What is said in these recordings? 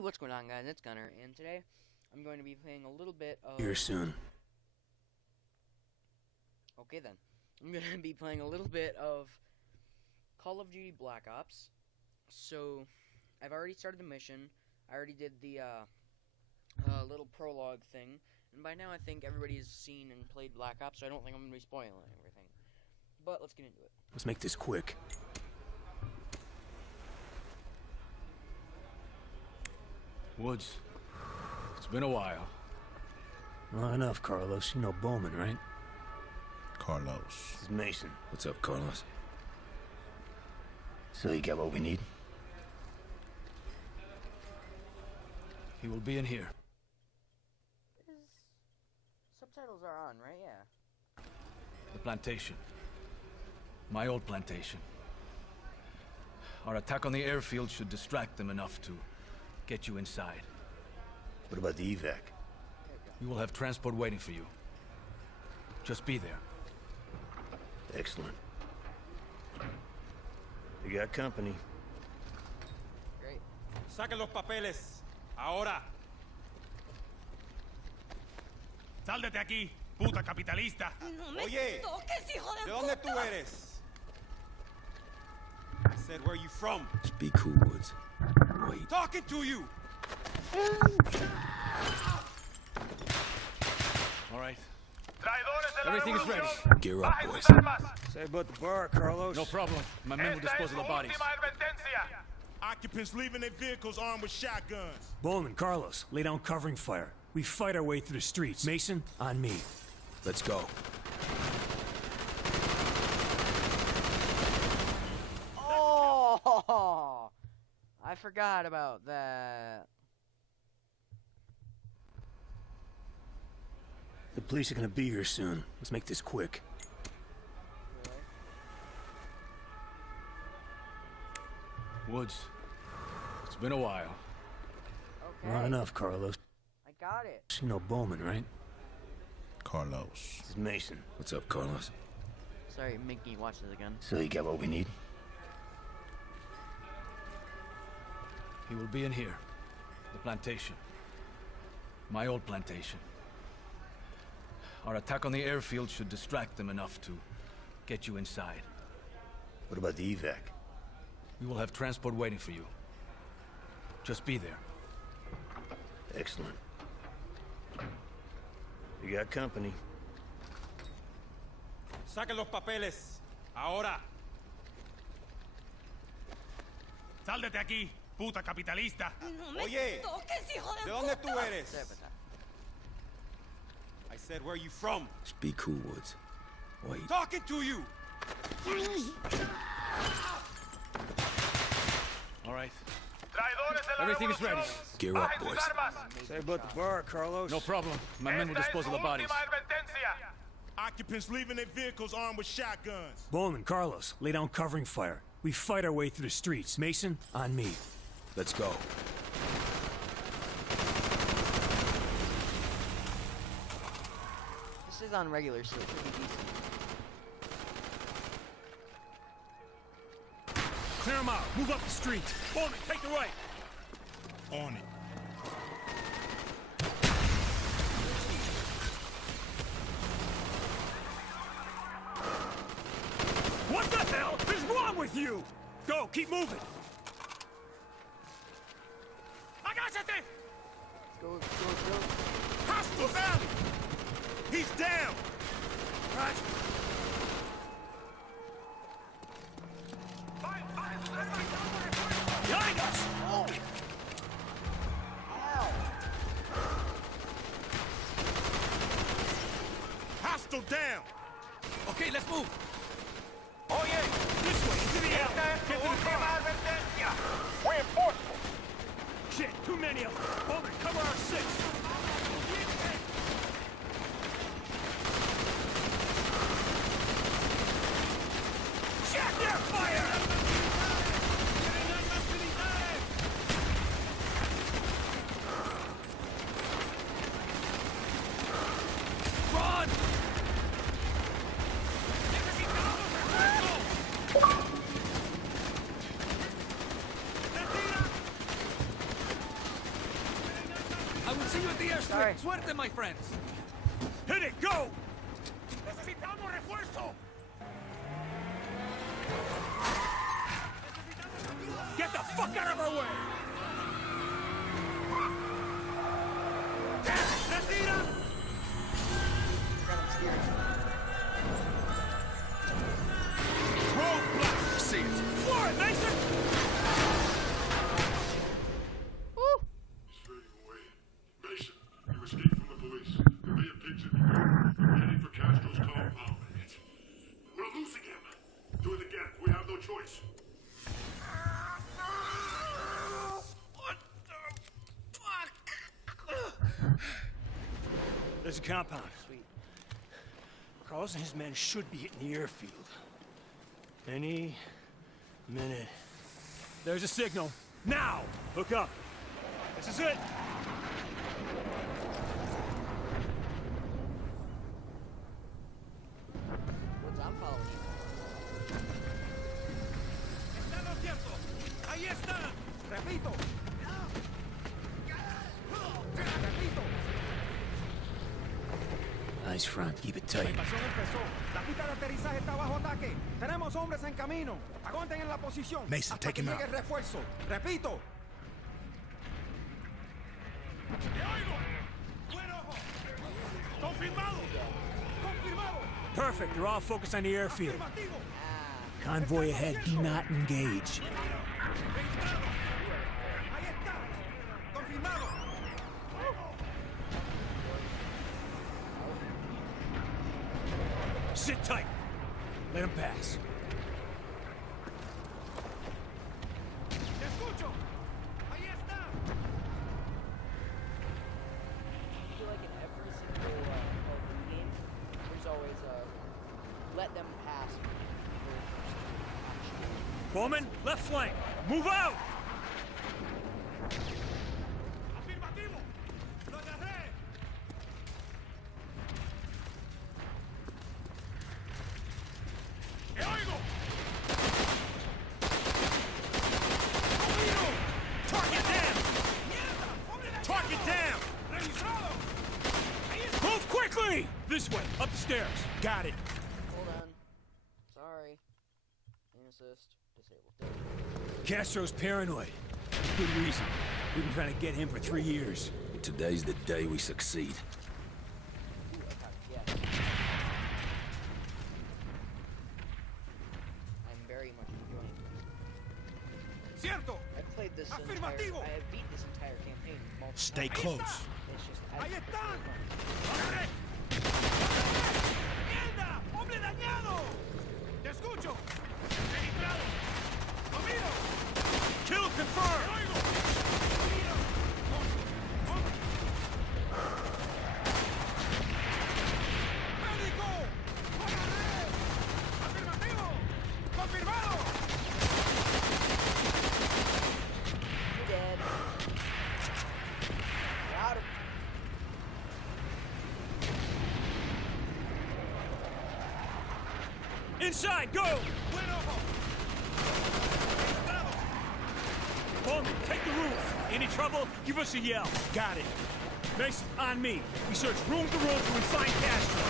What's going on, guys? It's Gunner, and today I'm going to be playing a little bit of... Here soon. Okay, then. I'm going to be playing a little bit of Call of Duty Black Ops. So, I've already started the mission. I already did the little prologue thing. And by now I think everybody's seen and played Black Ops, so I don't think I'm going to be spoiling everything. But let's get into it. Let's make this quick. Woods, it's been a while. Well, enough, Carlos. You know Bowman, right? Carlos. This is Mason. What's up, Carlos? So you got what we need? He will be in here. Subtitles are on, right? Yeah. The plantation. My old plantation. Our attack on the airfield should distract them enough to get you inside. What about the evac? We will have transport waiting for you. Just be there. Excellent. You got company. Great. Saquen los papeles. Ahora. Sal de aquí, puta capitalista. No me Oye, toques, hijo de ¿de dónde puta. tú eres? I said, where you from? Just be cool, Woods. Wait. Talking to you. All right. Everything is ready. Gear up, boys. Say about the bar, Carlos. No problem. My men will dispose of the bodies. Occupants leaving their vehicles armed with shotguns. Bowman, Carlos, lay down covering fire. We fight our way through the streets. Mason, on me. Let's go. Oh! I forgot about that. The police are gonna be here soon. Let's make this quick. Woods, it's been a while. Okay. Well, enough, Carlos. I got it. You know Bowman, right? Carlos. This is Mason. What's up, Carlos? Sorry, make me watch this again. So you got what we need? He will be in here. The plantation. My old plantation. Our attack on the airfield should distract them enough to get you inside. What about the evac? We will have transport waiting for you. Just be there. Excellent. You got company. Saquen los papeles. Ahora. Sal de aquí, puta capitalista. No me Oye, toques, hijo de ¿de dónde puta. tú eres? I said, where you from? Just be cool, Woods. Wait. Talking to you. All right. Everything is ready. Gear up, boys. Say about the bar, Carlos. No problem. My men will dispose of the bodies. Occupants leaving their vehicles armed with shotguns. Bowman, Carlos, lay down covering fire. We fight our way through the streets. Mason, on me. Let's go. This is on regular, so it should be decent. Clear them out. Move up the street. Bowman, take the right. On it. What the hell is wrong with you? Go, keep moving. Agáchate! Go, go, go. Hostile Valley! He's down! Roger. Behind us! Oh! Ow! Hostile down! Okay, let's move. Oye! This way, to the alley! Get to the car! Reinforcements! Shit, too many of them! Bowman, cover our six! Check their fire! Run! See you at the airstrip. Sorry. Suerte, my friends. Hit it, go! Necesitamos refuerzo. Get the fuck out of our way! Retira. Got him steering. Roadblock. See it. Floor it, Mason! Woo! He's fading away. Mason, you escaped from the police. The Bay of Pigs have begun. We're heading for Castro's compound. We're losing him. Do it again. We have no choice. What the fuck? There's a compound. Sweet. Carlos and his men should be hitting the airfield. Any minute. There's a signal. Now! Hook up. This is it. Woods, I'm following you. Está lo cierto. Ahí está. Repito. Repito. Nice front. Keep it tight. Invasión empezó. La pista de aterrizaje está bajo ataque. Tenemos hombres en camino. Aguanten en la posición. Mason, hasta take que him llegue out. el refuerzo. Repito. ¡Te oigo! ¡Buen ojo! ¡Confirmado! ¡Confirmado! Perfect. They're all focused on the airfield. ¡Afirmativo! Convoy ahead. Do not engage. ¡Registrado! ¡Ahí está! ¡Confirmado! Sit tight. Let him pass. ¡Te escucho! ¡Ahí está! I feel like in every single Call of Duty game, there's always let them pass first. Bowman, left flank. Move out! ¡Afirmativo! ¡Lo agarré! ¡Te oigo! Target down! ¡Mierda! ¡Hombre de Target down! ¡Registrado! ¡Ahí está! Move quickly! This way, up the stairs. Got it. Hold on. Sorry. Aim assist. Disabled. Castro's paranoid. Good reason. We've been trying to get him for 3 years. Today's the day we succeed. Ooh, okay. Yeah. I'm very much enjoying it. ¡Cierto! I've played this entire... Afirmativo. I have beat this entire campaign multiple Stay times. close. It's just... ¡Ahí it's están! really fun. ¡Agarré! ¡Mierda! ¡Hombre dañado! ¡Te escucho! ¡Registrado! ¡Lo miro! Kill confirmed! ¡Te oigo! ¡Lo miro! ¡Hombre! ¡Médico! ¡Lo agarré! ¡Afirmativo! ¡Confirmado! You're dead. Got him. Inside, go! ¡Buen ojo! ¡Registrado! Bowman, take the roof. Any trouble, give us a yell. Got it. Mason, on me. We search room to room till we find Castro.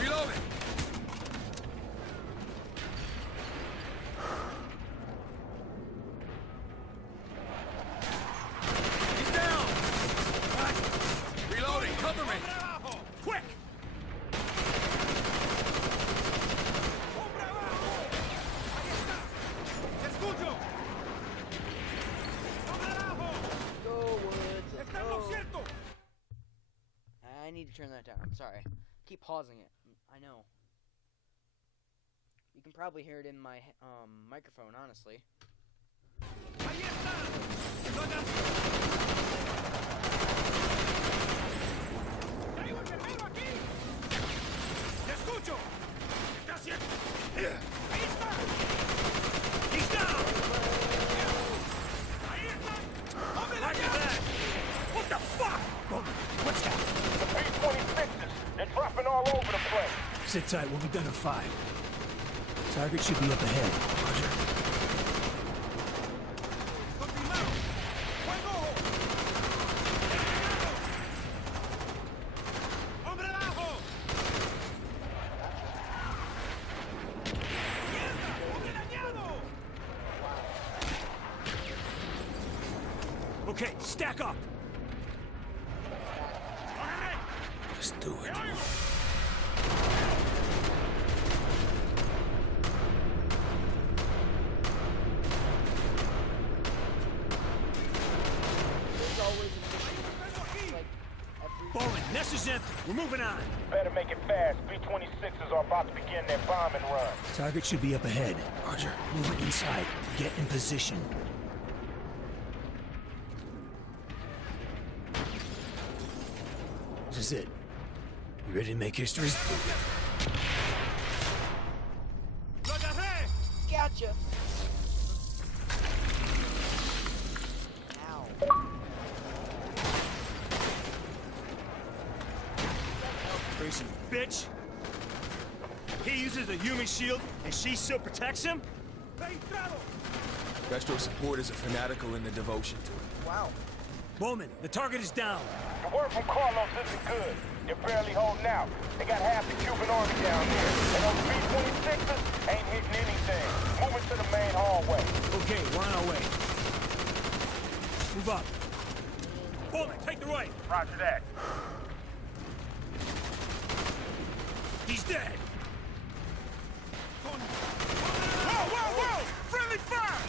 Reloading. He's down. Reloading. Cover me. ¡Hombre abajo! Quick! ¡Hombre abajo! ¡Ahí está! ¡Te escucho! ¡Hombre abajo! Go, Woods. Let's ¡Está en lo go. cierto! I need to turn that down. I'm sorry. Keep pausing it. I know. You can probably hear it in my microphone, honestly. ¡Ahí está! ¡Lo agarré! ¡Traigo el guerrero aquí! ¡Te escucho! ¡Está cierto! ¡Ahí está! He's down! ¡Ahí está! ¡Hombre Roger dañado! that! What the fuck? Bowman, what's happening? The B-26s, they're dropping all over the place. Sit tight, we'll be done in 5. Target should be up ahead. Roger. Okay, stack up. Let's do it. There's always a mission, like, every... Bowman, nest is empty. We're moving on. Better make it fast. B-26s are about to begin their bombing run. Target should be up ahead. Roger. Move it inside. Get in position. This is it. You ready to make history? Gotcha! Ow. Crazy bitch. He uses a human shield, and she still protects him? Castro's supporters are fanatical in their devotion to it. Wow. Bowman, the target is down. The word from Carlos isn't good. They're barely holding out. They got half the Cuban army down here. And those B-26s ain't hitting anything. Moving to the main hallway. Okay, we're on our way. Move up. Bowman, take the right. Roger that. He's dead. Whoa, whoa, whoa! Friendly fire!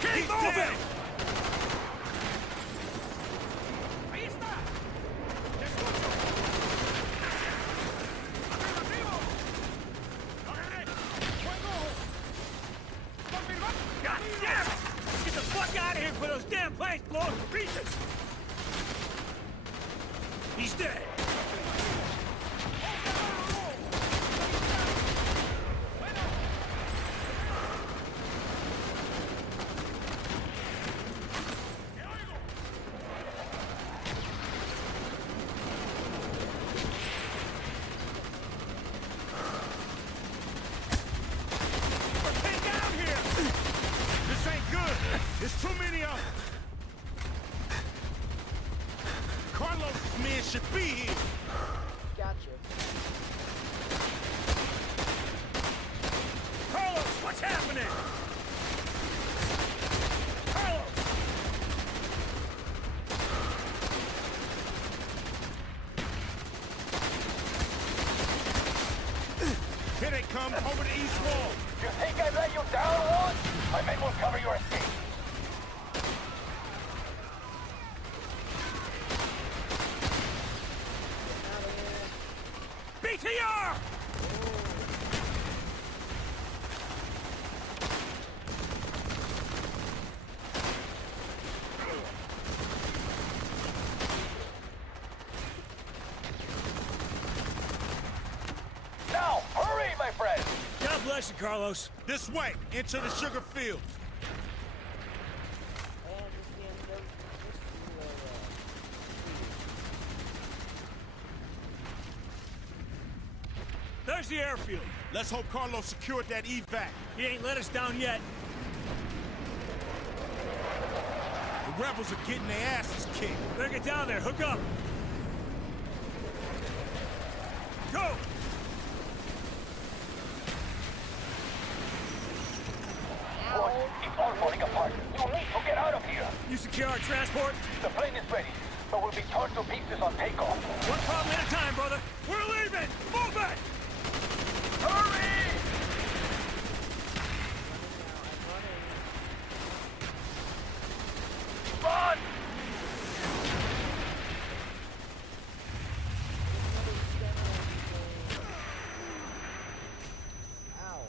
Keep moving! God damn it! Let's get the fuck out of here before those damn planes blow us to pieces! He's dead! There's too many of them. Carlos's men should be here. Gotcha. Carlos, what's happening? Carlos! Here they come, over the east wall. You think I let you down, Lord? My men will cover your escape. BTR! Now, hurry, my friend! God bless you, Carlos. This way, into the sugar fields. And this is the end of There's the airfield. Let's hope Carlos secured that evac. He ain't let us down yet. The rebels are getting their asses kicked. Better get down there. Hook up. Go! Boys, it's all falling apart. You need to get out of here. You secure our transport? The plane is ready, but will be torn to pieces on takeoff. One problem at a time, brother. We're leaving! Move it! Hurry! Run! Ow.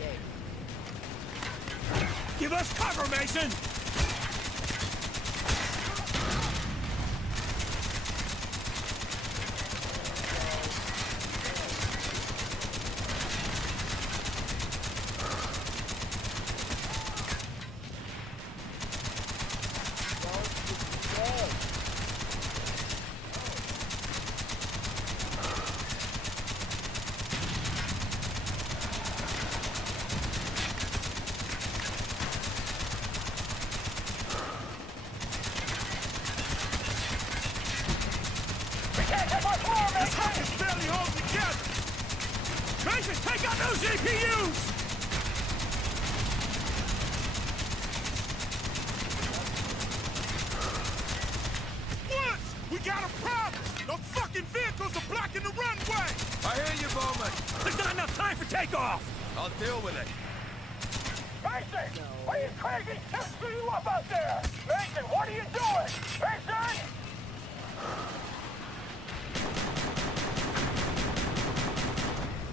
Yay. Give us cover, Mason! This house is barely holding together. Mason, take out those APUs! What? We got a problem! The fucking vehicles are blocking the runway! I hear you, Bowman. There's not enough time for takeoff! I'll deal with it. Mason! Are you crazy? Just screw you up out there! Mason, what are you doing? Mason!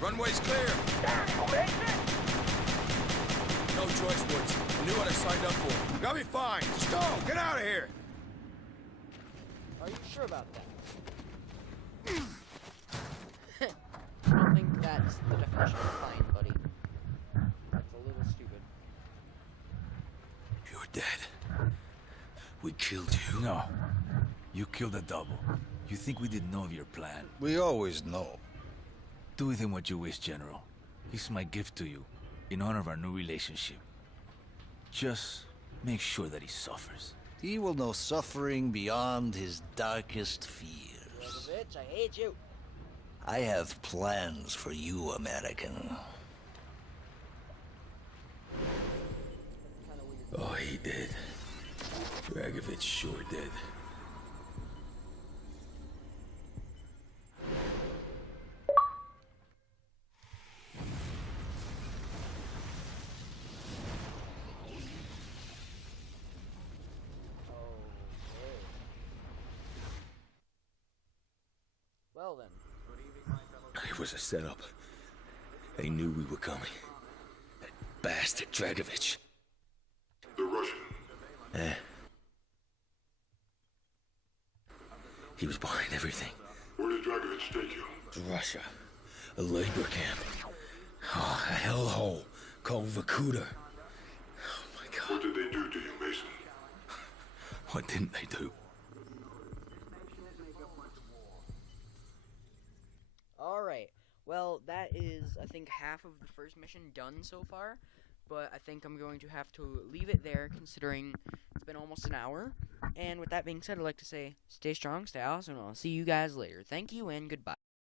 Runway's clear. Damn you, Mason! No choice, Woods. I knew what I signed up for. Got me fine. Just go. Get out of here. Are you sure about that? I don't think that's the definition of fine, buddy. That's a little stupid. You're dead. We killed you. No. You killed a double. You think we didn't know of your plan? We always know. Do with him what you wish, General. He's my gift to you, in honor of our new relationship. Just make sure that he suffers. He will know suffering beyond his darkest fears. Bitch, I hate you. I have plans for you, American. Oh, he did. Dragovich sure did. Well then. It was a setup. They knew we were coming. That bastard Dragovich. The Russian. Eh. He was behind everything. Where did Dragovich take you? Russia. A labor camp. Oh, a hellhole called Vakuda. Oh my What god. did they do to you, Mason? What didn't they do? Alright. Well, that is, I think, half of the first mission done so far. But I think I'm going to have to leave it there, considering it's been almost an hour. And with that being said, I'd like to say, stay strong, stay awesome, and I'll see you guys later. Thank you, and goodbye.